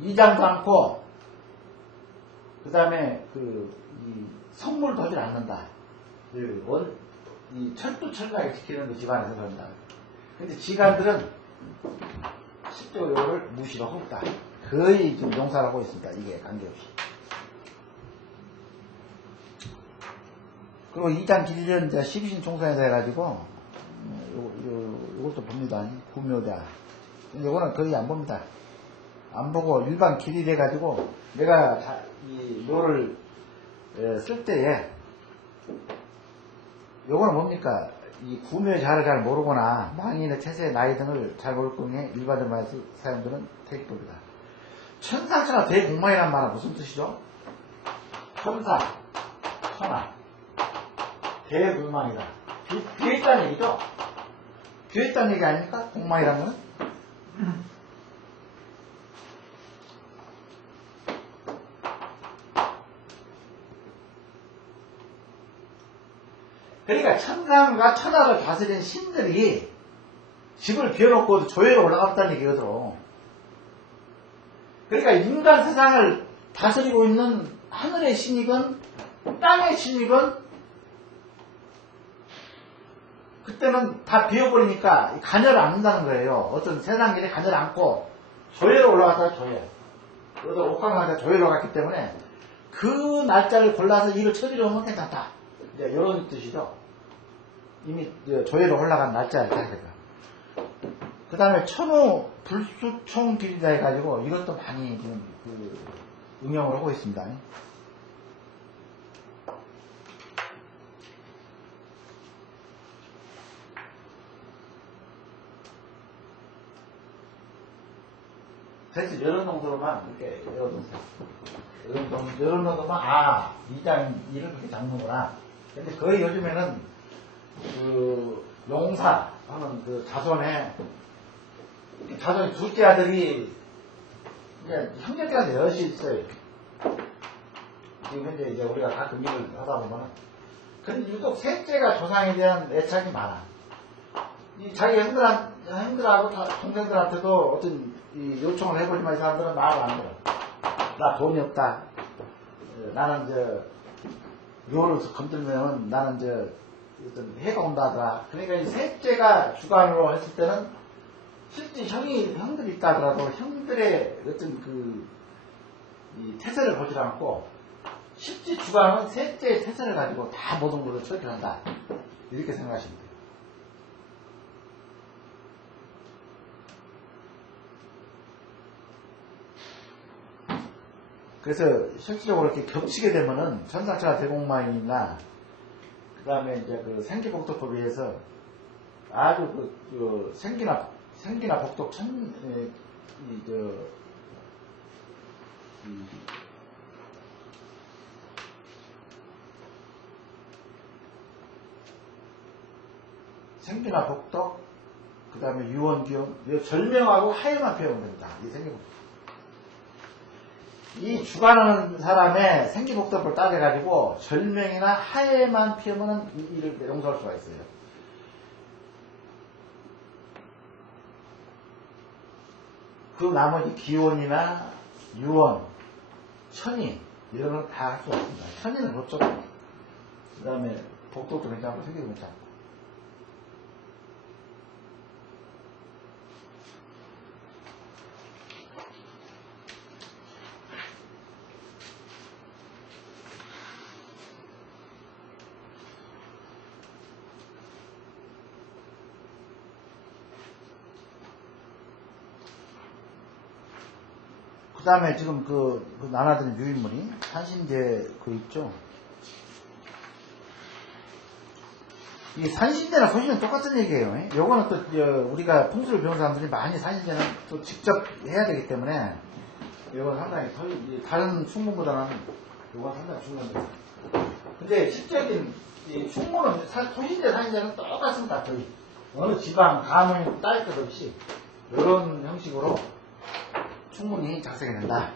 이장도 않고 그 다음에 이 성물도 하지 않는다. 이 철두철미하게 지키는 그 집안에서 그런다. 근데 지간들은 실제로 이거를 무시를 하고 있다. 거의 좀 용사를 하고 있습니다. 이게 관계없이. 그리고 2장 길이는 이제 12신 총선에서 해가지고 요것도 봅니다. 구묘자. 요거는 거의 안 봅니다. 안 보고 일반 길이 돼가지고 내가 이 묘를 쓸 때에 요거는 뭡니까? 이 구묘의 자를 잘 모르거나 망인의 태세의 나이 등을 잘 모를 경우에 일반적인 사람들은 택법이다. 천상천하 대공망이란 말은 무슨 뜻이죠? 천사, 천하, 대공망이다. 비했다는 얘기죠? 비했다는 얘기 아닙니까? 공망이란 거는? 그러니까 천상과 천하를 다스리는 신들이 집을 비워놓고 조회로 올라갔다는 얘기거든. 그러니까 인간 세상을 다스리고 있는 하늘의 신이건 땅의 신이건 그때는 다 비워버리니까 간여를 안는다는 거예요. 어떤 세상 일에 간여를 안고 조회로 올라갔다가 조회. 그래서 옥황상자 조회로 갔기 때문에 그 날짜를 골라서 일을 처리를 하면 괜찮다. 이제 이런 뜻이죠. 이미 조회로 올라간 날짜에 자기가. 그 다음에 천호 불수총길이다 해가지고 이것도 많이 지금 응용을 하고 있습니다. 그래서 이런 정도로만 이렇게 열어놓으세요. 이런 정도만 2장 1을 그렇게 잡는구나. 근데 거의 요즘에는 용사 하는 자손의 둘째 아들이 이제 형제들한테 여럿이 있어요. 지금 현재 이제 우리가 가끔 일을 하다 보면은 근데 유독 셋째가 조상에 대한 애착이 많아. 자기 형들하고 동생들한테도 어떤 요청을 해보지만 이 사람들은 말을 안 들어. 나 돈이 없다. 나는 묘를 건들면 나는 어떤 해가 온다더라. 그러니까 이 셋째가 주관으로 했을 때는 실제 형들이 있다 하더라도 형들의 어떤 이 태세를 보지 않고 실제 주관은 셋째의 태세를 가지고 다 모든 것을 처리한다. 이렇게 생각하시면 돼요. 그래서 실질적으로 이렇게 겹치게 되면은 천상천하 대공망이나 그 다음에 이제 생기복덕법에 의해서 아주 생기나 복덕 생기나 복덕 그 다음에 유언기용 절명하고 하에만 표현을 됩니다. 이 생기복덕. 이 주관하는 사람의 생기복덕을 따져가지고 절명이나 하에만 피우면 이를 용서할 수가 있어요. 그 나머지 기원이나 유언, 천이 이런 걸 다 할 수가 없습니다. 천리는 그렇죠. 그 다음에 복도도 괜찮고 세계도 괜찮고. 그 다음에 지금 그 나눠드린 유인물이 산신제 있죠. 이 산신제나 소신은 똑같은 얘기예요. 요거는 또 우리가 풍수를 배운 사람들이 많이 산신제는 또 직접 해야 되기 때문에 요건 상당히 다른 충문보다는 요건 상당히 중요합니다. 근데 실적인 이 충문은 소신제 산신제는 똑같습니다. 거의 어느 지방 가문 따질 것 없이 이런 형식으로 충분히 작성이 된다.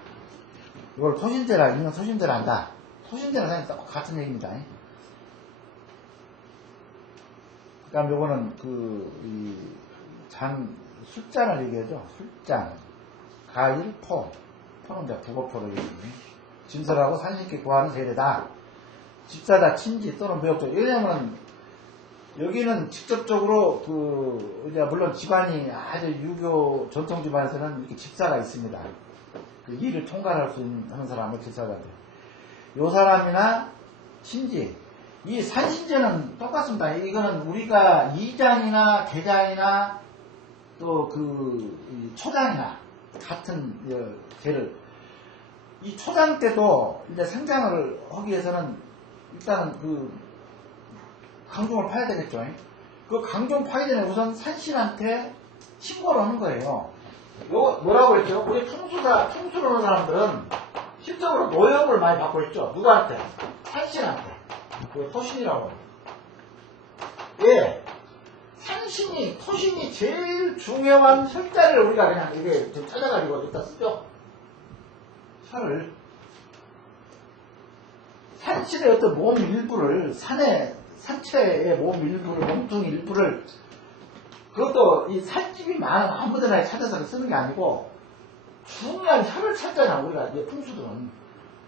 이걸 토신제라, 이건 토신제라 한다. 토신제는 그냥 똑같은 얘기입니다. 그 다음 요거는 술잔을 얘기하죠. 술잔. 가일, 포는 이제 북어포를 얘기합니다. 진설하고 산신께 구하는 세례다. 집사다, 친지 또는 무역적. 왜냐면 여기는 직접적으로 이제 물론 집안이 아주 유교 전통 집안에서는 이렇게 집사가 있습니다. 그 일을 총괄할 수 있는 사람을 집사가 돼요. 요 사람이나 친지, 이 산신제는 똑같습니다. 이거는 우리가 이장이나 대장이나 또 초장이나 같은 제를 이 초장 때도 이제 생장을 하기 위해서는 일단은 강종을 파야 되겠죠. 그 강종 파기 전에 우선 산신한테 신고를 하는 거예요. 요거 뭐라고 했죠? 우리 풍수를 하는 사람들은 실적으로 노역을 많이 받고 있죠. 누구한테? 산신한테. 그 토신이라고. 예. 토신이 제일 중요한 설자를 우리가 그냥 이게 좀 찾아가지고 일단 쓰죠. 설을. 산신의 어떤 몸 일부를 산체의 몸 일부를, 몸통 일부를, 그것도 이 살집이 많은 아무데나 찾아서 쓰는 게 아니고, 중요한 혀를 찾잖아, 우리가, 이제 풍수들은.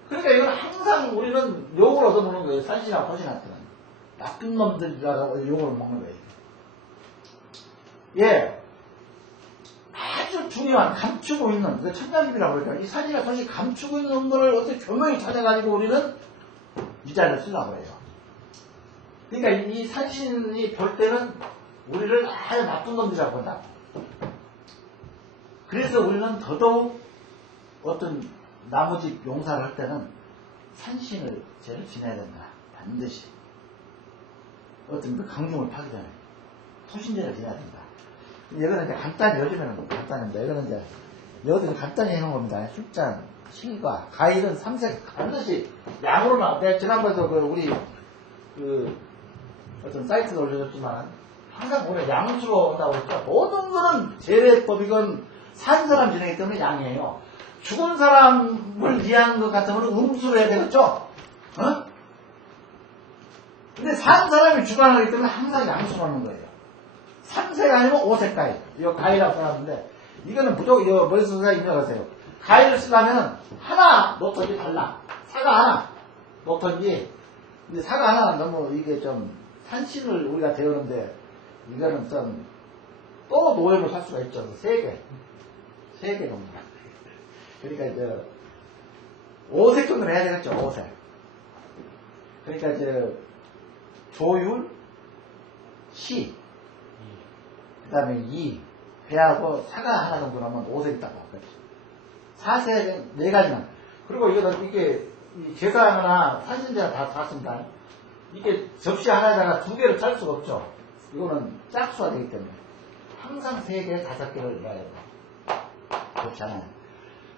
그러니까 이건 항상 우리는 욕을 얻어먹는 거예요, 산신하고 토신한테는. 나쁜 놈들이라고 욕을 먹는 거예요. 예. 아주 중요한, 감추고 있는, 천장집이라고 그러죠. 이 산이나 토신이 감추고 있는 거를 어떻게 교묘히 찾아가지고 우리는 이 자리를 쓰려고 해요. 그러니까 이 산신이 볼 때는 우리를 아예 나쁜 놈들이라고 본다. 그래서 우리는 더더욱 어떤 나머지 용사를 할 때는 산신을 제를 지내야 된다. 반드시. 어떤 강종을 파기 전에 토신제를 지내야 된다. 이거는 이제 간단히, 요즘에는 간단합니다. 이거는 이제 여기서 간단히 해놓은 겁니다. 술잔, 실과, 가일은 삼색 반드시 양으로 나와. 내가 지난번에도 우리 어떤 사이트도 올려줬지만 항상 오늘 양수로 온다고 했죠. 모든 거는 제례법이건 산 사람 지내기 때문에 양이에요. 죽은 사람을 위한 것 같으면 음수로 해야 되겠죠? 어? 근데 산 사람이 주관하기 때문에 항상 양수로 하는 거예요. 3색 아니면 5색 가일. 이거 가일이라고 써놨는데 이거는 무조건 이거 머릿속에 입력하세요. 가일을 쓰려면 하나 놓던지 달라. 사과 하나 놓던지. 근데 사과 하나는 너무 이게 좀 산신을 우리가 배우는데 이거는 좀 또 노예로 살 수가 있죠. 3개 겁니다. 그러니까 이제 5색 정도는 해야 되겠죠. 5색. 그러니까 이제 조율, 시, 그 다음에 이, 배하고 사과 하나 정도 나면 5색 있다고. 그렇지. 4색 4가지만. 그리고 이게 제사하거나 산신제나 다 씁니다. 이게 접시 하나에다가 2개를 짤 수가 없죠. 이거는 짝수가 되기 때문에 항상 3개, 5개를 넣어야 돼요. 접시 하나에.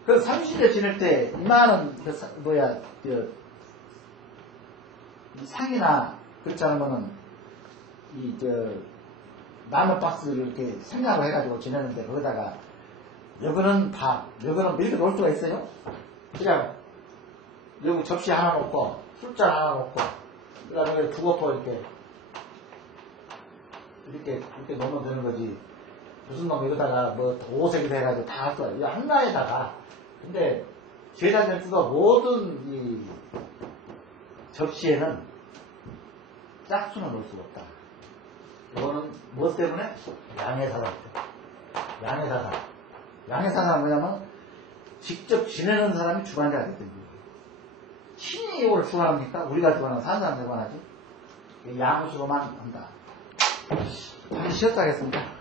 그래서 삼신제 지낼 때 이만한 상이나 그렇지 않으면은 라면 박스를 이렇게 생략을 해가지고 지내는데 거기다가 여기는 밥, 여기는 이렇게 놓을 수가 있어요? 그냥 여기 접시 하나 놓고 술잔 하나 놓고 그 다음에 북어포 이렇게 놓으면 되는 거지. 무슨 놈 여기다가 뭐 5색이 돼가지고 다 할 거야. 이 하나에다가. 근데 제자들 쓰던 모든 이 접시에는 짝수는 넣을 수가 없다. 이거는 무엇 때문에? 양해사상. 양해사상. 양해사상은 뭐냐면 직접 지내는 사람이 주관자가 됐던 거예요. 신이 이걸 주관합니까? 우리가 주관하고 사는 사람이 주관하지. 양수로만 한다. 다시 시작하겠습니다.